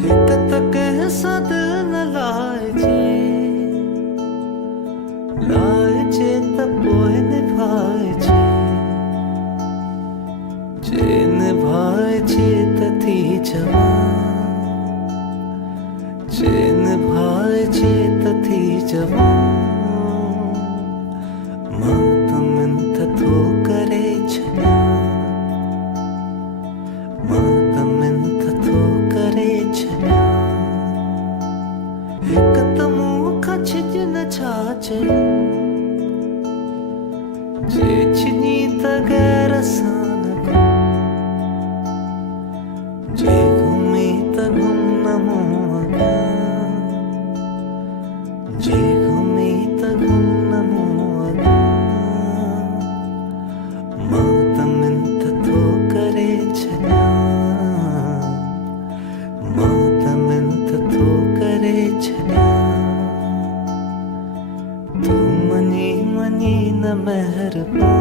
एक तक सद न लायचे तपोय निभायचे जे निभायचे तथी जवान जे निभायचे तथी जवान मातमिंथ थो करे छड्या मातमिंथ थो करे छड्या एक तमो खचिज न छाचे जे छिनी तगैर सान को जे घूमी तगुम नमो अगा जे घूमी तगुम नमो अगा मातमिंथ थो करे छड्या मातमिंथ थो करे छड्या तू मनी मनी न मेहरबान